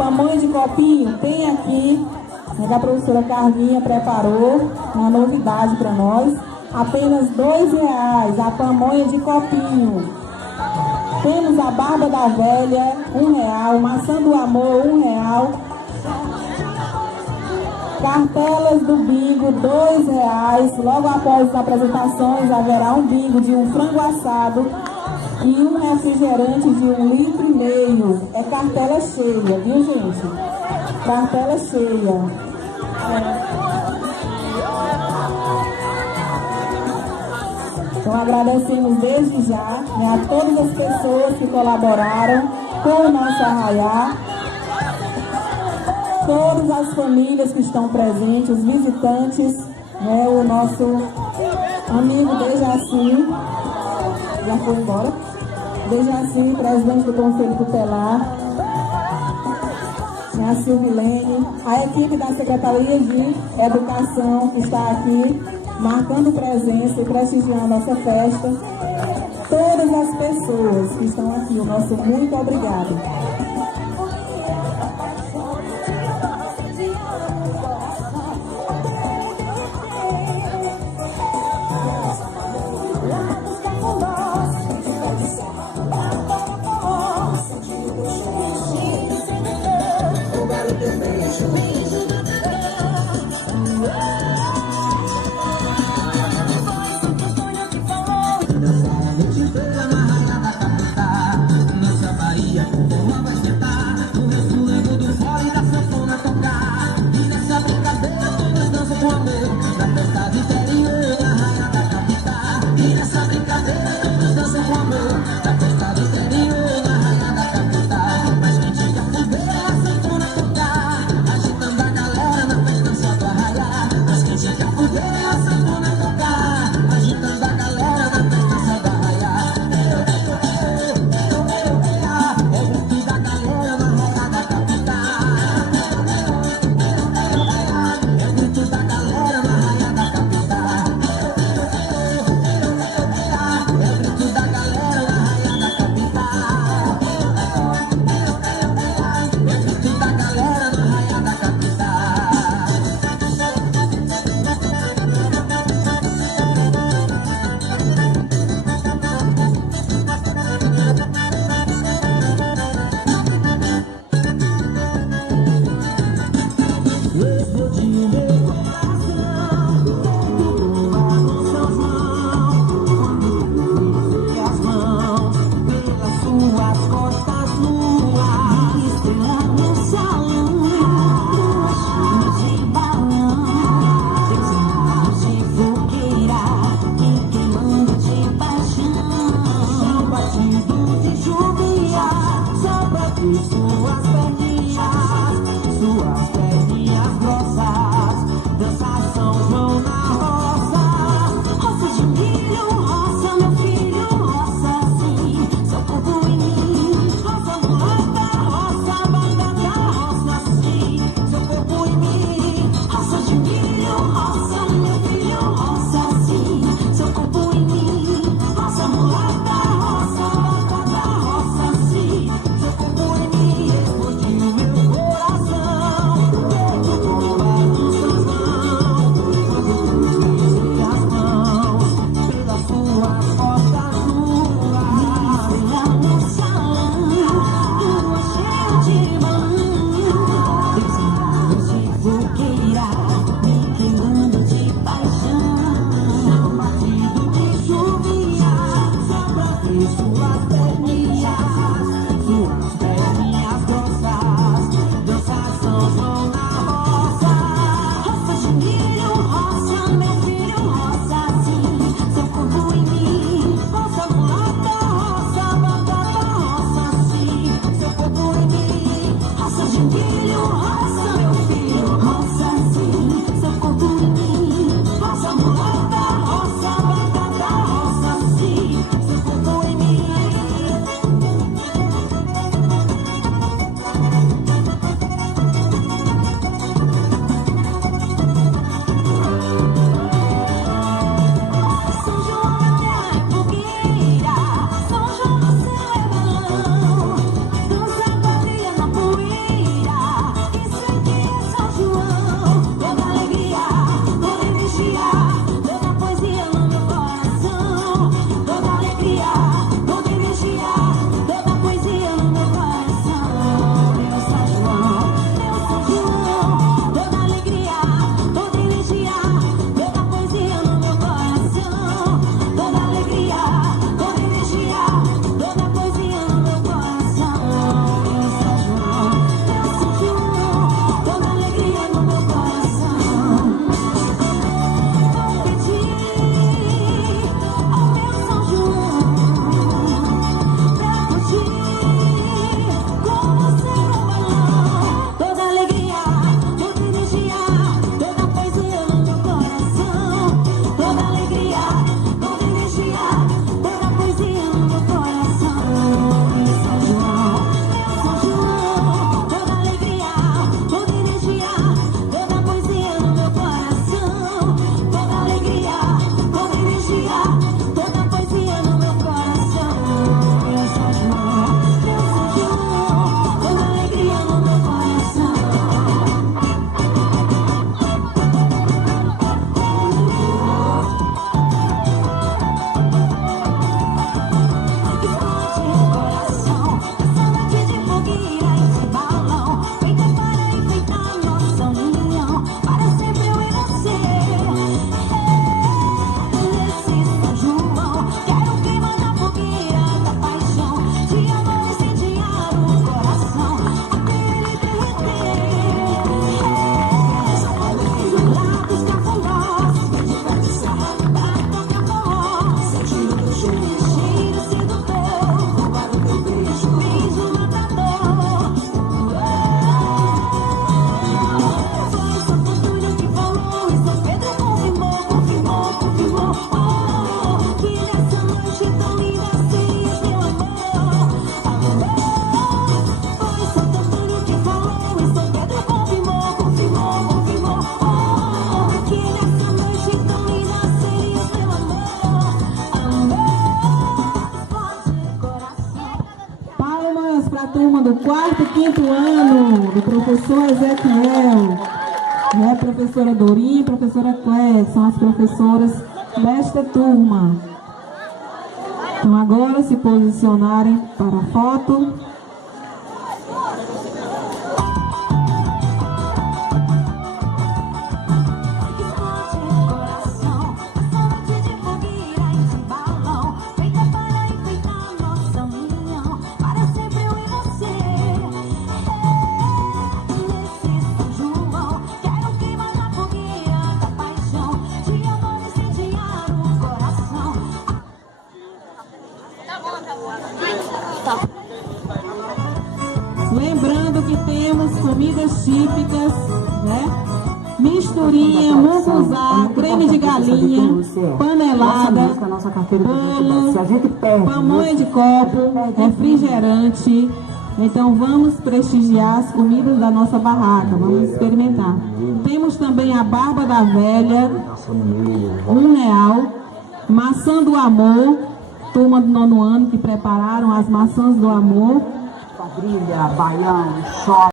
pamonha de copinho tem aqui, que a professora Carlinha preparou, uma novidade para nós. Apenas R$2 a pamonha de copinho. Temos a barba da velha, R$1, maçã do amor, R$1. Cartelas do bingo, R$2. Logo após as apresentações haverá um bingo de um frango assado e um refrigerante de 1,5 litros. É cartela cheia, viu, gente? Cartela cheia. Então agradecemos desde já, né, a todas as pessoas que colaboraram com o nosso arraiá, todas as famílias que estão presentes, os visitantes, né, o nosso amigo Dejaci, já foi embora, Dejaci, presidente do Conselho Tutelar, a Silvilene, a equipe da Secretaria de Educação que está aqui, marcando presença e prestigiando a nossa festa. Todas as pessoas que estão aqui, o nosso muito obrigado. quinto ano, do professor Ezequiel, né? Professora Dorim, professora Cléia, são as professoras desta turma. Então agora se posicionarem para a foto. Lembrando que temos comidas típicas, né? Misturinha, munguzá, creme de galinha, panelada, bolo, pamonha de copo, refrigerante. Então vamos prestigiar as comidas da nossa barraca, vamos experimentar. Temos também a barba da velha, R$1, maçã do amor, turma do 9º ano que prepararam as maçãs do amor. Quadrilha, baião, choque.